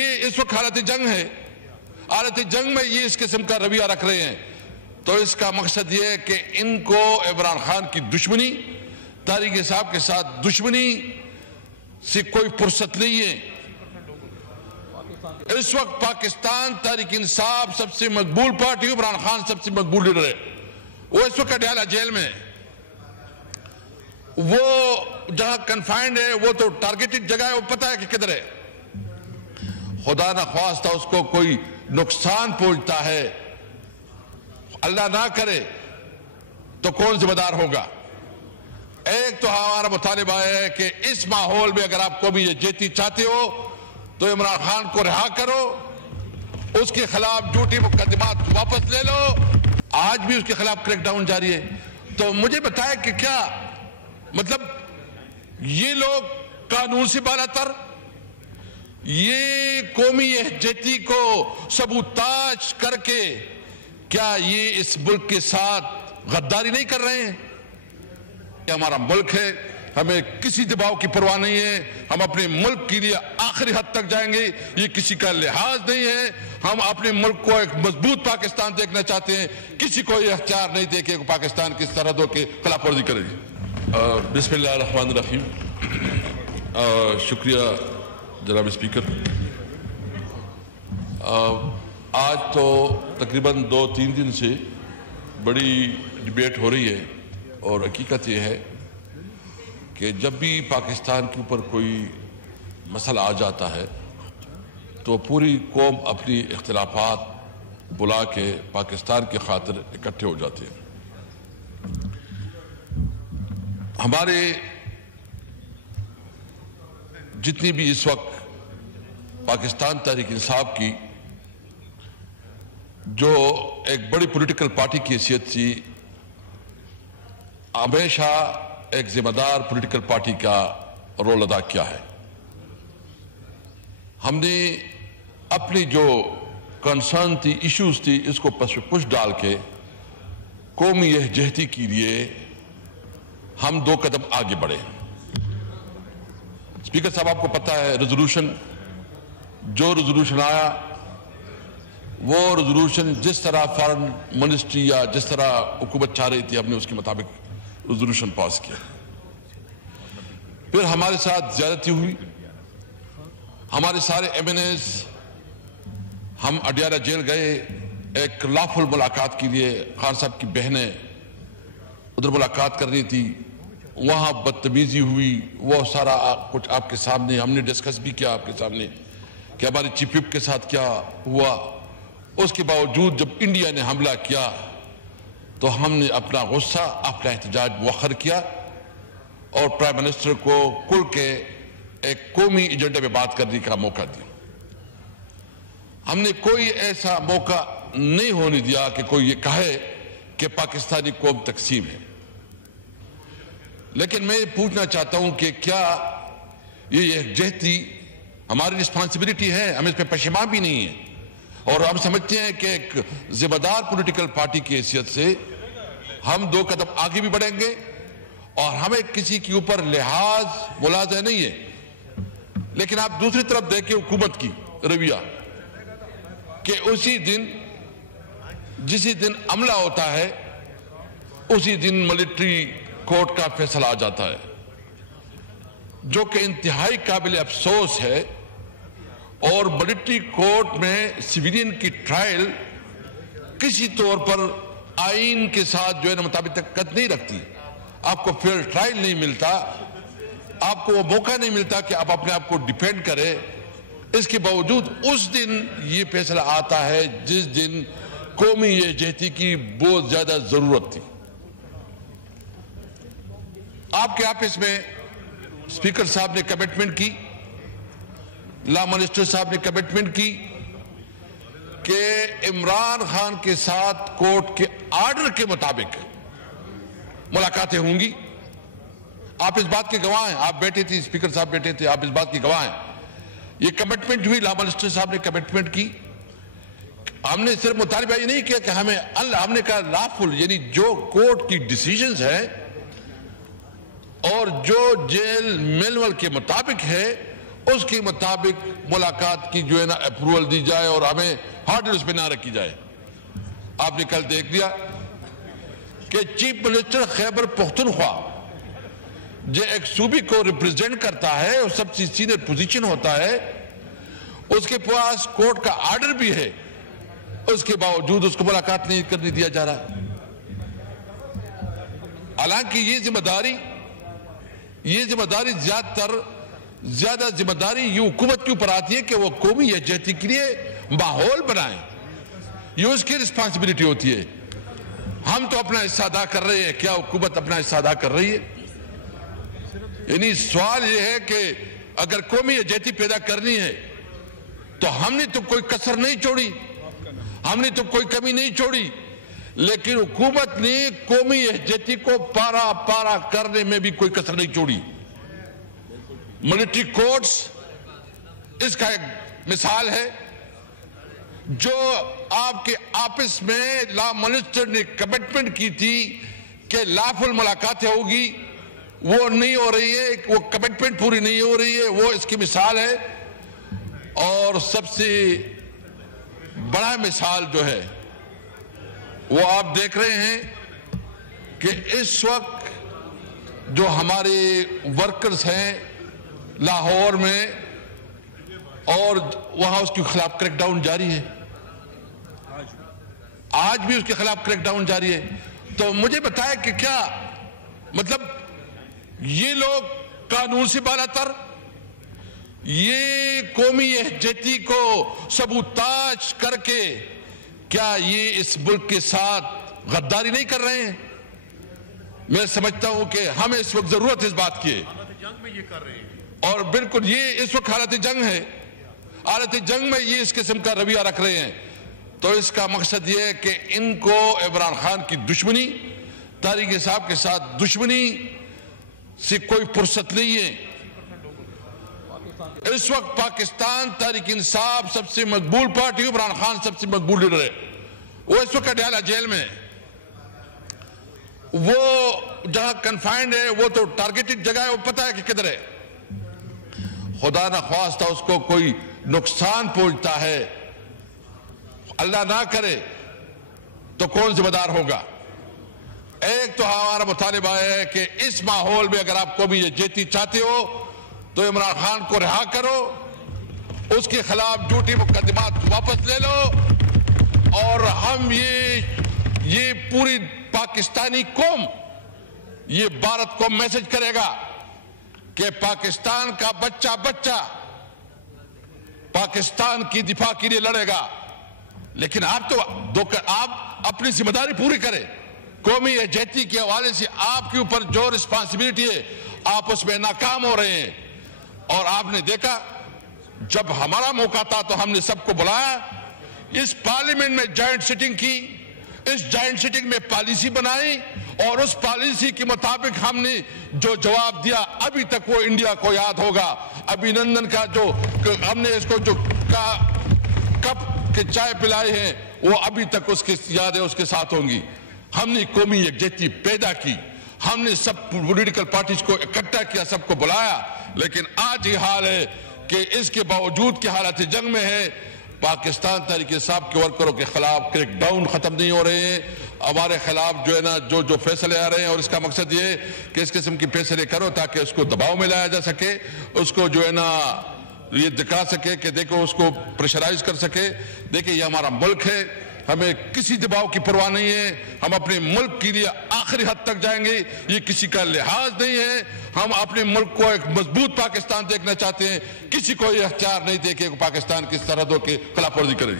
اس وقت حالت جنگ ہے، حالت جنگ میں یہ اس قسم کا رویہ رکھ رہے ہیں، تو اس کا مقصد یہ ہے کہ ان کو عمران خان کی دشمنی، طارق انصاف کے ساتھ دشمنی سے کوئی فرصت نہیں ہے۔ اس وقت پاکستان تحریک انصاف سب سے مقبول پارٹی، عمران خان سب سے مقبول لیڈر ہے، وہ اس وقت اڈیالہ جیل میں ہے، وہ جہاں کنفائنڈ ہے وہ تو ٹارگیٹڈ جگہ ہے، وہ پتہ ہے کہ کدھر ہے۔ خدا نہ خواستہ اس کو کوئی نقصان پہنچتا ہے، اللہ نہ کرے تو کون ذمہ دار ہوگا؟ ایک تو ہمارا مطالبہ ہے کہ اس ماحول میں اگر آپ کو بھی یہ جیتی چاہتے ہو تو عمران خان کو رہا کرو، اس کے خلاف جھوٹی مقدمات واپس لے لو۔ آج بھی اس کے خلاف کریک ڈاؤن جاری ہے، تو مجھے بتائے کہ کیا مطلب یہ لوگ قانون سے بالا تر، یہ قومی یکجہتی کو سبوتاج کر کے کیا یہ اس ملک کے ساتھ غداری نہیں کر رہے ہیں؟ یہ ہمارا ملک ہے، ہمیں کسی دباؤ کی پرواہ نہیں ہے، ہم اپنے ملک کے لیے آخری حد تک جائیں گے، یہ کسی کا لحاظ نہیں ہے، ہم اپنے ملک کو ایک مضبوط پاکستان دیکھنا چاہتے ہیں، کسی کو یہ اختیار نہیں دے کہ پاکستان کی سرحدوں کے خلاف ورزی کرے گی۔ بسم اللہ الرحمن الرحیم۔ شکریہ جناب اسپیکر۔ آج تو تقریباً 2-3 دن سے بڑی ڈیبیٹ ہو رہی ہے، اور حقیقت یہ ہے کہ جب بھی پاکستان کے اوپر کوئی مسئلہ آ جاتا ہے تو پوری قوم اپنی اختلافات بلا کے پاکستان کی خاطر اکٹھے ہو جاتے ہیں۔ ہمارے جتنی بھی اس وقت پاکستان تحریک انصاف کی جو ایک بڑی پولیٹیکل پارٹی کی حیثیت سے ہمیشہ ایک ذمہ دار پولیٹیکل پارٹی کا رول ادا کیا ہے، ہم نے اپنی جو کنسرن تھی، ایشوز تھی، اس کو پش ڈال کے قومی یکجہتی کے لیے ہم 2 قدم آگے بڑھے۔ اسپیکر صاحب، آپ کو پتہ ہے جو ریزولوشن آیا، وہ ریزولوشن جس طرح فارن منسٹری یا جس طرح حکومت چاہ رہی تھی، ہم نے اس کے مطابق ریزولوشن پاس کیا۔ پھر ہمارے ساتھ زیادتی ہوئی، ہمارے سارے ایم این ایز، ہم اڈیالہ جیل گئے ایک لافل ملاقات کے لیے، خان صاحب کی بہنیں ادھر ملاقات کرنی تھی، وہاں بدتمیزی ہوئی، وہ سارا کچھ آپ کے سامنے ہم نے ڈسکس بھی کیا آپ کے سامنے کہ ہماری چیف وپ کے ساتھ کیا ہوا۔ اس کے باوجود جب انڈیا نے حملہ کیا تو ہم نے اپنا غصہ، اپنا احتجاج مؤخر کیا اور پرائم منسٹر کو کھل کے ایک قومی ایجنڈے پہ بات کرنے کا موقع دیا۔ ہم نے کوئی ایسا موقع نہیں ہونے دیا کہ کوئی یہ کہے کہ پاکستانی قوم تقسیم ہے۔ لیکن میں پوچھنا چاہتا ہوں کہ کیا یہ یکجہتی ہماری رسپانسبلٹی ہے؟ ہم اس پہ پشیمان بھی نہیں ہیں، اور ہم سمجھتے ہیں کہ ایک ذمہ دار پولیٹیکل پارٹی کی حیثیت سے ہم 2 قدم آگے بھی بڑھیں گے، اور ہمیں کسی کے اوپر لحاظ ملاحظہ نہیں ہے۔ لیکن آپ دوسری طرف دیکھیں حکومت کی رویہ کہ جسی دن عملہ ہوتا ہے اسی دن ملٹری کورٹ کا فیصلہ آ جاتا ہے، جو کہ انتہائی قابل افسوس ہے، اور ملٹری کورٹ میں سویلین کی ٹرائل کسی طور پر آئین کے ساتھ جو ہے مطابقت نہیں رکھتی، آپ کو فیئر ٹرائل نہیں ملتا، آپ کو وہ موقع نہیں ملتا کہ آپ اپنے آپ کو ڈیفینڈ کرے۔ اس کے باوجود اس دن یہ فیصلہ آتا ہے جس دن قومی یکجہتی کی بہت زیادہ ضرورت تھی۔ آپ کے آفس میں اسپیکر صاحب نے کمٹمنٹ کی، لا منسٹر صاحب نے کمٹمنٹ کی کہ عمران خان کے ساتھ کورٹ کے آرڈر کے مطابق ملاقاتیں ہوں گی۔ آپ اس بات کے گواہ ہیں، آپ بیٹھے تھے، اسپیکر صاحب بیٹھے تھے، آپ اس بات کے گواہ ہیں۔ یہ کمٹمنٹ ہوئی، لا منسٹر صاحب نے کمٹمنٹ کی۔ ہم نے صرف مطالبہ یہ نہیں کیا کہ ہم نے کہا لافل، یعنی جو کورٹ کی ڈیسیجنز ہیں اور جو جیل مینول کے مطابق ہے اس کے مطابق ملاقات کی جو ہے نا اپروول دی جائے اور ہمیں ہارڈنس پہ نہ رکھی جائے. آپ نے کل دیکھ لیا کہ چیف منسٹر خیبر پختونخوا جو ایک صوبے کو ریپریزنٹ کرتا ہے اور سب سے سینئر پوزیشن ہوتا ہے, اس کے پاس کورٹ کا آرڈر بھی ہے, اس کے باوجود اس کو ملاقات نہیں کرنے دیا جا رہا. حالانکہ یہ ذمہ داری زیادہ ذمہ داری یہ حکومت کے اوپر آتی ہے کہ وہ قومی یکجہتی کے لیے ماحول بنائیں, یہ اس کی رسپانسبلٹی ہوتی ہے. ہم تو اپنا حصہ ادا کر رہے ہیں, کیا حکومت اپنا حصہ ادا کر رہی ہے؟ یعنی سوال یہ ہے کہ اگر قومی یکجہتی پیدا کرنی ہے تو ہم نے تو کوئی کسر نہیں چھوڑی, ہم نے تو کوئی کمی نہیں چھوڑی, لیکن حکومت نے قومی یکجہتی کو پارا کرنے میں بھی کوئی کسر نہیں چھوڑی. ملٹری کورٹس اس کا ایک مثال ہے. جو آپ کے آفس میں لا منسٹر نے کمٹمنٹ کی تھی کہ لافل ملاقاتیں ہوگی, وہ نہیں ہو رہی ہے, وہ کمٹمنٹ پوری نہیں ہو رہی ہے, وہ اس کی مثال ہے. اور سب سے بڑا مثال جو ہے وہ آپ دیکھ رہے ہیں کہ اس وقت جو ہمارے ورکرز ہیں لاہور میں اور وہاں اس کے خلاف کریک ڈاؤن جاری ہے, آج بھی اس کے خلاف کریک ڈاؤن جاری ہے. تو مجھے بتائے کہ کیا مطلب یہ لوگ قانون سے بالا تر, یہ قومی یکجہتی کو سبوتاج کر کے کیا یہ اس ملک کے ساتھ غداری نہیں کر رہے ہیں؟ میں سمجھتا ہوں کہ ہمیں اس وقت ضرورت ہے اس بات کی, حالت جنگ میں یہ کر رہے ہیں, اور بالکل یہ اس وقت حالت جنگ ہے, حالت جنگ میں یہ اس قسم کا رویہ رکھ رہے ہیں. تو اس کا مقصد یہ ہے کہ ان کو عمران خان کی دشمنی, طارق صاحب کے ساتھ دشمنی سے کوئی فرصت نہیں ہے. اس وقت پاکستان تحریک انصاف سب سے مقبول پارٹی, عمران خان سب سے مقبول لیڈر ہے, وہ اس وقت اڈیالہ جیل میں ہے. وہ جہاں کنفائنڈ ہے وہ تو ٹارگیٹڈ جگہ ہے, وہ پتہ ہے کہ کدھر ہے. خدا نہ خواستہ اس کو کوئی نقصان پہنچتا ہے, اللہ نہ کرے, تو کون ذمہ دار ہوگا؟ ایک تو ہمارا مطالبہ ہے کہ اس ماحول میں اگر آپ قومی یکجہتی چاہتے ہو تو عمران خان کو رہا کرو, اس کے خلاف جھوٹی مقدمات واپس لے لو, اور ہم یہ پوری پاکستانی قوم, یہ بھارت کو میسج کرے گا کہ پاکستان کا بچہ پاکستان کی دفاع کے لیے لڑے گا. لیکن آپ اپنی ذمہ داری پوری کریں. قومی یکجہتی کے حوالے سے آپ کے اوپر جو رسپانسبلٹی ہے آپ اس میں ناکام ہو رہے ہیں. اور آپ نے دیکھا جب ہمارا موقع تھا تو ہم نے سب کو بلایا, اس پارلیمنٹ میں جوائنٹ سیٹنگ کی, اس جوائنٹ سیٹنگ میں پالیسی بنائی, اور اس پالیسی کے مطابق ہم نے جو جواب دیا ابھی تک وہ انڈیا کو یاد ہوگا. ابھی نندن کا جو ہم نے اس کو جو کپ کے چائے پلائے ہیں وہ ابھی تک اس کی یاد ہے, اس کے ساتھ ہوں گی. ہم نے قومی یکجہتی پیدا کی, ہم نے سب پولیٹیکل پارٹیز کو اکٹھا کیا, سب کو بلایا. لیکن آج یہ حال ہے کہ اس کے باوجود کہ حالت جنگ میں ہے, پاکستان تحریک انصاف کے ورکروں کے خلاف کریک ڈاؤن ختم نہیں ہو رہے ہیں. ہمارے خلاف جو ہے نا جو فیصلے آ رہے ہیں, اور اس کا مقصد یہ ہے کہ اس قسم کی فیصلے کرو تاکہ اس کو دباؤ میں لایا جا سکے, اس کو جو ہے نا یہ دکھا سکے کہ دیکھو, اس کو پریشرائز کر سکے. دیکھیں یہ ہمارا ملک ہے, ہمیں کسی دباؤ کی پرواہ نہیں ہے, ہم اپنے ملک کے لیے آخری حد تک جائیں گے, یہ کسی کا لحاظ نہیں ہے. ہم اپنے ملک کو ایک مضبوط پاکستان دیکھنا چاہتے ہیں, کسی کو یہ اختیار نہیں دے کہ پاکستان کی سرحدوں کی خلاف ورزی کرے.